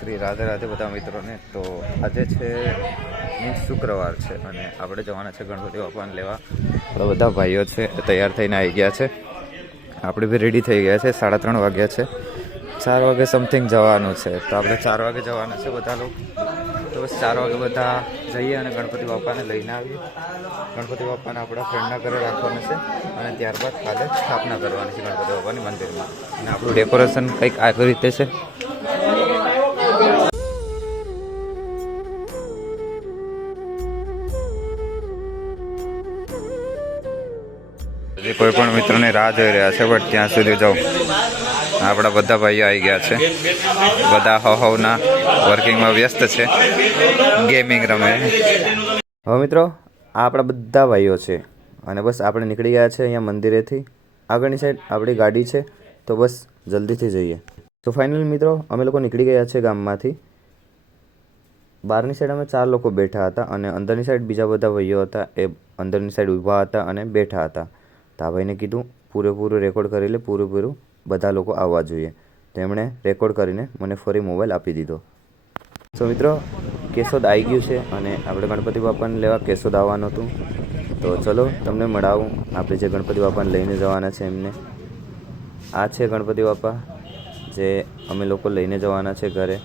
શ્રી રાધે રાધે બધા મિત્રોને. તો આજે છે મીન્સ શુક્રવાર છે અને આપણે જવાના છે ગણપતિ બાપાને લેવા. આપણા બધા ભાઈઓ છે, તૈયાર થઈને આવી ગયા છે. આપણે બી રેડી થઈ ગયા છે, સાડા ત્રણ વાગ્યા છે. ચાર વાગે સમથિંગ જવાનું છે. તો આપણે ચાર વાગે જવાના છે બધા લોકો. તો બસ ચાર વાગે બધા જઈએ અને ગણપતિ બાપાને લઈને આવીએ. ગણપતિ બાપાને આપણા ફ્રેન્ડના ઘરે રાખવાના છે અને ત્યારબાદ કાલે સ્થાપના કરવાની છે ગણપતિ બાપાની મંદિરમાં. અને આપણું ડેકોરેશન કંઈક આવી રીતે છે. કોઈ પણ મિત્રોની રાહ જોઈ રહ્યા છે બટ ત્યાં સુધી જાઉં આપણા બધા ભાઈઓ આવી ગયા છે. બધા હવના વર્કિંગમાં વ્યસ્ત છે. ગેમિંગ રમે. હવે મિત્રો આ આપણા બધા ભાઈઓ છે, અને બસ આપણે નીકળી ગયા છે અહીંયા મંદિરેથી. આગળની સાઈડ આપણી ગાડી છે, તો બસ જલ્દીથી જઈએ. તો ફાઇનલ મિત્રો, અમે લોકો નીકળી ગયા છે ગામમાંથી. બહારની સાઈડ અમે ચાર લોકો બેઠા હતા, અને અંદરની સાઈડ બીજા બધા ભાઈઓ હતા એ અંદરની સાઈડ ઊભા હતા અને બેઠા હતા. તો ભાઈને કીધું, પૂરેપૂરું રેકોર્ડ કરી લે પૂરેપૂરું બધા લોકો આવવા જોઈએ. તેમણે રેકોર્ડ કરીને મને ફરી મોબાઈલ આપી દીધો. સો મિત્રો, કેશોદ આવી ગયું છે અને આપણે ગણપતિ બાપાને લેવા કેશોદ આવવાનું હતું. તો ચલો, તમને મળાવું. આપણે જે ગણપતિ બાપાને લઈને જવાના છે એમને. આ છે ગણપતિ બાપા, જે અમે લોકો લઈને જવાના છે ઘરે.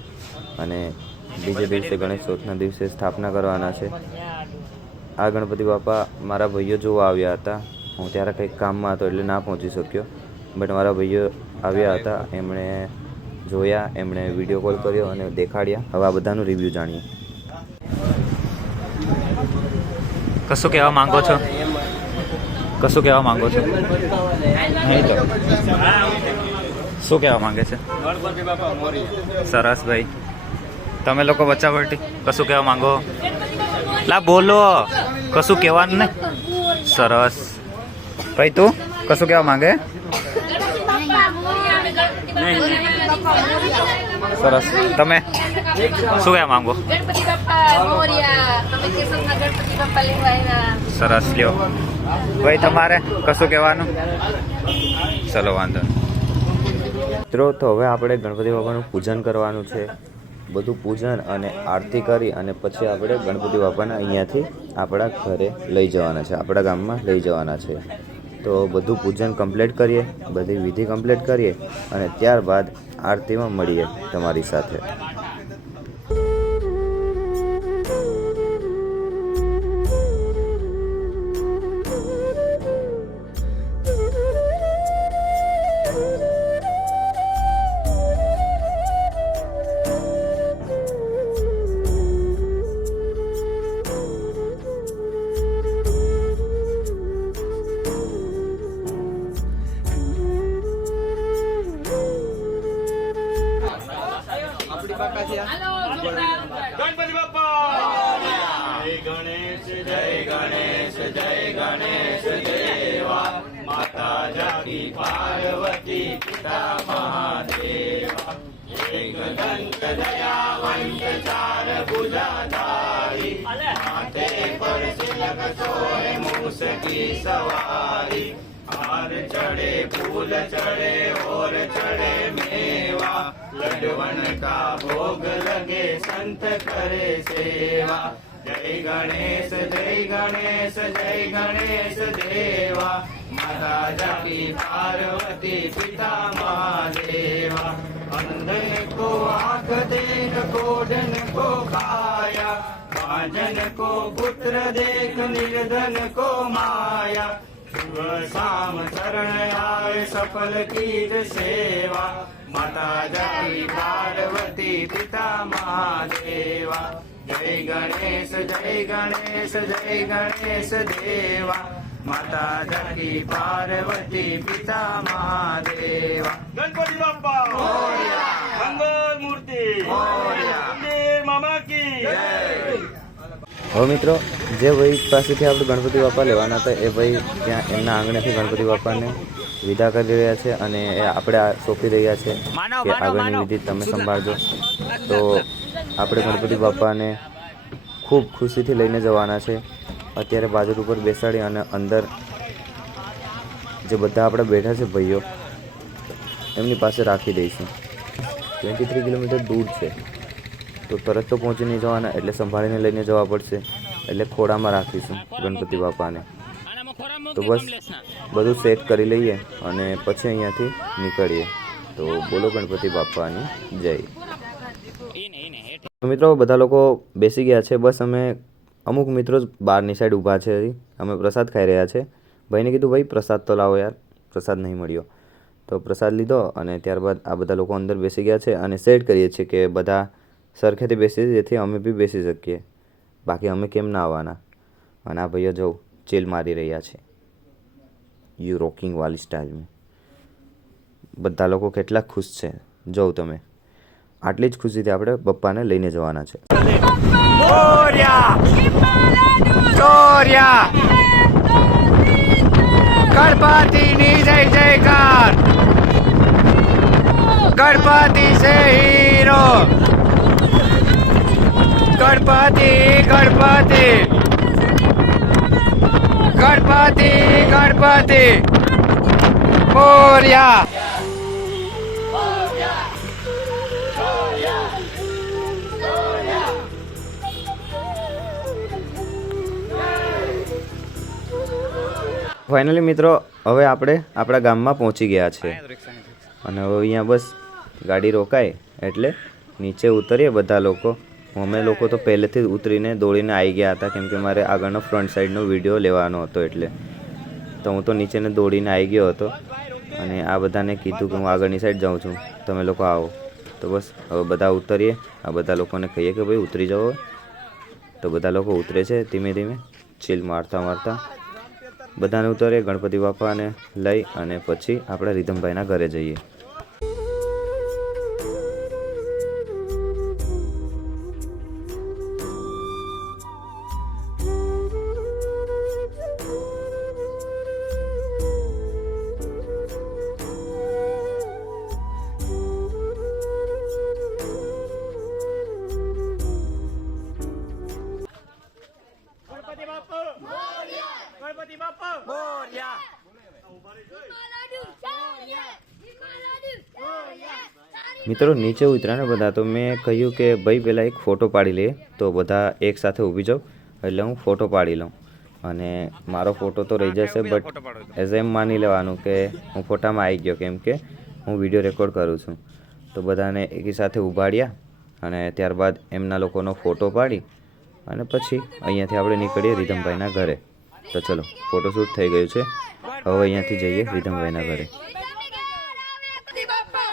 અને બીજે દિવસે ગણેશ ચોથના દિવસે સ્થાપના કરવાના છે. આ ગણપતિ બાપા મારા ભાઈઓ જોવા આવ્યા હતા. હું ત્યારે કંઈક કામમાં હતો એટલે ના પહોંચી શક્યો. બટ મારા ભાઈઓ આવ્યા હતા, એમણે જોયા, એમણે વીડિયો કોલ કર્યો અને દેખાડ્યા. હવે આ બધાનું રિવ્યૂ જાણીએ. કશું કહેવા માંગો છો? કશું કહેવા માંગો છો? નહીં તો. શું કહેવા માંગે છે? સરસ ભાઈ. તમે લોકો બચ્ચા બટી કશું કહેવા માંગો? લા બોલો. કશું કહેવાનું ને સરસ. ભાઈ, તું કશું કહેવા માંગે? સરસ. તમે શું કહેવા માંગો? સરસ, લ્યો. ભાઈ, તમારે કશું કહેવાનું? ચલો, વાંધો. મિત્રો, તો હવે આપણે ગણપતિ બાપાનું પૂજન કરવાનું છે. બધું પૂજન અને આરતી કરી અને પછી આપણે ગણપતિ બાપાને અહીંયાથી આપણા ઘરે લઈ જવાના છે. આપણા ગામમાં લઈ જવાના છે. તો બધું પૂજન કમ્પ્લીટ કરીએ, બધી વિધિ કમ્પ્લીટ કરીએ અને ત્યારબાદ આરતીમાં મળીએ તમારી સાથે. ગણપતિ બાપા! જય ગણેશ જય ગણેશ જય ગણેશ દેવા. માતા જાતિ પાર્વતી પિતા મહાદેવા. એક દંત દયાવંત ચાર ભુજાધારી. માથે પર સિલક સોય મૂસકી સવારી. હાર ચડે ફૂલ ચડે ઓર ચડે મેવા. लडवन का भोग लगे संत करे सेवा जय गणेश जय गणेश जय गणेश देवा माता जाकी पार्वती पिता महादेवा अंधन को आंख देख कोडन को काया बाजन को पुत्र देख निर्धन को माया शुभ शाम शरण आए सफल कीज सेवा માતા જાવી પાર્વતી પિતા મહાદેવા જય ગણેશ જય ગણેશ જય ગણેશ દેવા. માતા જાગી પાર્વતી પિતા મહાદેવા ગણપતિ બાપા. મંગલ મૂર્તિ. મામા કી જય. હવે મિત્રો જે ભાઈ પાસેથી આપણે ગણપતિ બાપા લેવાના હતા એ ભાઈ ત્યાં એમના આંગણેથી ગણપતિ બાપાને વિદા કરી રહ્યા છે અને એ આપણે આ સોંપી રહ્યા છે કે આગળની વિધિ તમે સંભાળજો. તો આપણે ગણપતિ બાપાને ખૂબ ખુશીથી લઈને જવાના છે. અત્યારે બાજુ ઉપર બેસાડી અને અંદર જે બધા આપણે બેઠા છે ભાઈઓ એમની પાસે રાખી દઈશું. ટ્વેન્ટી થ્રી કિલોમીટર દૂર છે. તો તરત તો પહોંચી નહીં જવાના, એટલે સંભાળીને લઈને જવા પડશે. એટલે ખોડામાં રાખીશું ગણપતિ બાપાને. તો બસ, બધું સેટ કરી લઈએ અને પછી અહીંયાથી નીકળીએ. તો બોલો ગણપતિ બાપાની જય. મિત્રો, બધા લોકો બેસી ગયા છે. બસ અમે અમુક મિત્રો જ બહારની સાઈડ ઊભા છે અમે પ્રસાદ ખાઈ રહ્યા છે. ભાઈને કીધું, ભાઈ, પ્રસાદ તો લાવો યાર. પ્રસાદ નહીં મળ્યો. તો પ્રસાદ લીધો અને ત્યારબાદ આ બધા લોકો અંદર બેસી ગયા છે અને સેટ કરીએ છીએ કે બધા સરખેથી બેસી જેથી અમે બી બેસી શકીએ. બાકી અમે કેમ ના આવવાના? અને આ ભાઈઓ જો ચીલ મારી રહ્યા છે. યુ રોકિંગ વાલી સ્ટાઇલમાં બધા લોકો કેટલા ખુશ છે. જોઉં તમે. આટલી જ ખુશીથી આપણે બપ્પાને લઈને જવાના છે. ગણપતિની જય જયકાર. ગણપતિ છે હીરો. ગણપતિ ગણપતિ. ગણપતિ ગણપતિ. મોર્યા ફાઇનલી મિત્રો, હવે આપણે આપણા ગામમાં પહોંચી ગયા છે. અને હવે અહીંયા બસ ગાડી રોકાય એટલે નીચે ઉતરીએ બધા લોકો. અમે લોકો તો પહેલેથી જ ઉતરીને દોડીને આવી ગયા હતા, કેમ કે મારે આગળનો ફ્રન્ટ સાઈડનો વીડિયો લેવાનો હતો એટલે. તો હું તો નીચેને દોડીને આવી ગયો હતો અને આ બધાને કીધું કે હું આગળની સાઈડ જાઉં છું. તમે લોકો આવો. તો બસ, હવે બધા ઉતરીએ. આ બધા લોકોને કહીએ કે ભાઈ ઉતરી જાઓ. તો બધા લોકો ઉતરે છે ધીમે ધીમે. ચીલ મારતા મારતા. બધાને ઉતરીએ, ગણપતિ બાપાને લઈ અને પછી આપણે રીધમભાઈના ઘરે જઈએ. મિત્રો નીચે ઉતર્યા ને બધા તો મેં કહ્યું કે ભાઈ પહેલાં એક ફોટો પાડી લઈએ તો બધા એક સાથે ઊભી જાઉં એટલે હું ફોટો પાડી લઉં. અને મારો ફોટો તો રહી જશે બટ એઝ એમ માની લેવાનું કે હું ફોટામાં આવી ગયો કેમ કે હું વીડિયો રેકોર્ડ કરું છું. તો બધાને એકી સાથે ઉભાડ્યા અને ત્યારબાદ એમના લોકોનો ફોટો પાડી અને પછી અહીંયાથી આપણે નીકળીએ રીધમભાઈના ઘરે. તો ચલો ફોટોશૂટ થઈ ગયું છે. હવે અહીંયાથી જઈએ રીધમભાઈના ઘરે.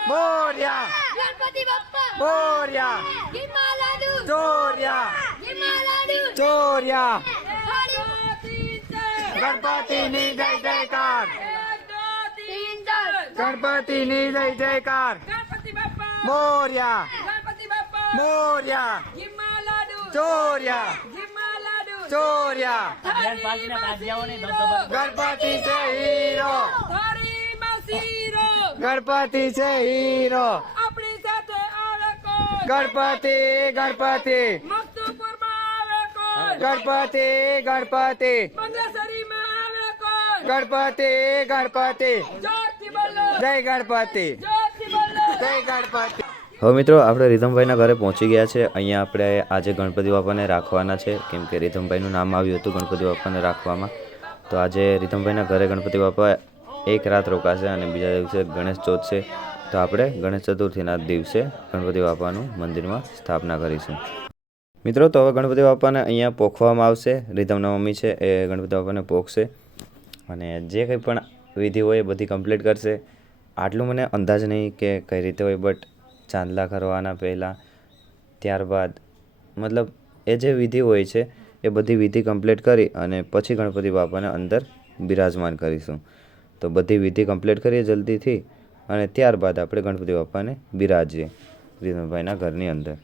મોર્યા ગણપતિ બાપ્પા મોર્યા હિમાલયુ ચોર્યા હિમાલયુ ચોર્યા ગણપતિ ગણપતિની જય જયકાર જય ગણપતિની જય જયકાર ગણપતિ બાપ્પા મોર્યા ગણપતિ છે હીરો. આપણી સાથે આવે કોણ ગણપતિ ગણપતિ. મસ્તુપુરમાં આવે કોણ ગણપતિ ગણપતિ. મંગેશરીમાં આવે કોણ ગણપતિ ગણપતિ. જય ગણપતિ. જય ગણપતિ. હવે મિત્રો આપણે રીધમભાઈના ઘરે પહોંચી ગયા છે. અહીંયા આપણે આજે ગણપતિ બાપાને રાખવાના છે. કેમ કે રીધમભાઈનું નામ આવ્યું હતું ગણપતિ બાપાને રાખવામાં. તો આજે રીધમભાઈના ઘરે ગણપતિ બાપા એક રાત રોકાશે અને બીજા દિવસે ગણેશ ચોથ છે તો આપણે ગણેશ ચતુર્થીના દિવસે ગણપતિ બાપાનું મંદિરમાં સ્થાપના કરીશું. મિત્રો, તો હવે ગણપતિ બાપાને અહીંયા પોખવામાં આવશે. રીધમના મમ્મી છે એ ગણપતિ બાપાને પોખશે. અને જે કંઈ પણ વિધિ હોય એ બધી કમ્પ્લીટ કરશે. આટલું મને અંદાજ નહીં કે કઈ રીતે હોય, બટ ચાંદલા કરવાના પહેલાં, ત્યારબાદ, મતલબ એ જે વિધિ હોય છે એ બધી વિધિ કમ્પ્લીટ કરી અને પછી ગણપતિ બાપાને અંદર બિરાજમાન કરીશું. તો બધી વિધિ કમ્પ્લીટ કરીએ જલ્દીથી અને ત્યારબાદ આપણે ગણપતિ બાપાને બિરાજીએ રીધમભાઈના ઘરની અંદર.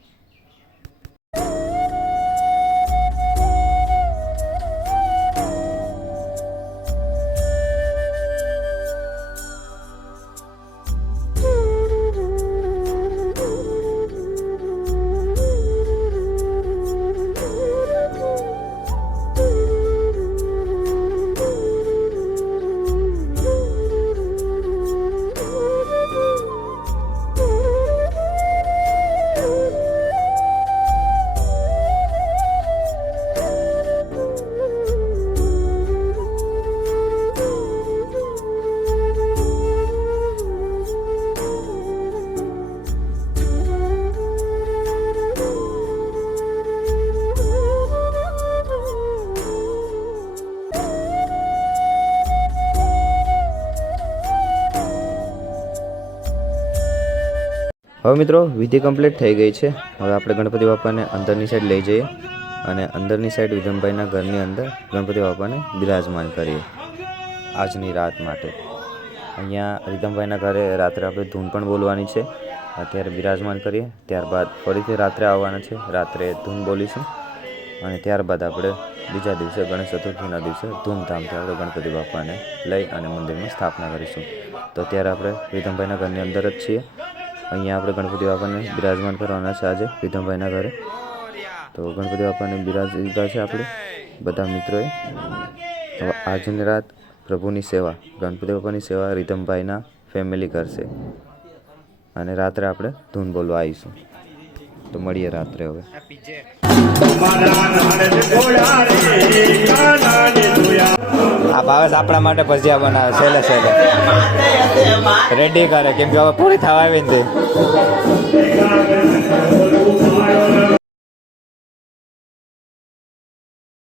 હવે મિત્રો, વિધિ કમ્પ્લીટ થઈ ગઈ છે. હવે આપણે ગણપતિ બાપાને અંદરની સાઈડ લઈ જઈએ અને અંદરની સાઈડ વિધમભાઈના ઘરની અંદર ગણપતિ બાપાને બિરાજમાન કરીએ આજની રાત માટે. અહીંયા રીધમભાઈના ઘરે રાત્રે આપણે ધૂન પણ બોલવાની છે. અત્યારે બિરાજમાન કરીએ, ત્યારબાદ ફરીથી રાત્રે આવવાના છે. રાત્રે ધૂન બોલીશું અને ત્યારબાદ આપણે બીજા દિવસે ગણેશ ચતુર્થીના દિવસે ધૂમધામથી આપણે ગણપતિ બાપાને લઈ અને મંદિરમાં સ્થાપના કરીશું. તો ત્યારે આપણે રીધમભાઈના ઘરની અંદર જ છીએ. અહીંયા આપણે ગણપતિ બાપાને બિરાજમાન કરવાના છે આજે રીધમભાઈના ઘરે. તો ગણપતિ બાપાને બિરાજ લીધા છે આપણે, બધા મિત્રોએ. તો આજની રાત પ્રભુની સેવા, ગણપતિ બાપાની સેવા રીધમભાઈના ફેમિલી કરશે. અને રાત્રે આપણે ધૂન બોલવા આવીશું. તો મળીએ રાત્રે હવે. આ ભાવેશ આપણા માટે ભજીયા બનાવે છેલ્લે છેલ્લે રેડી કરે, કેમ કે હવે પૂરી થવા આવી ને તે.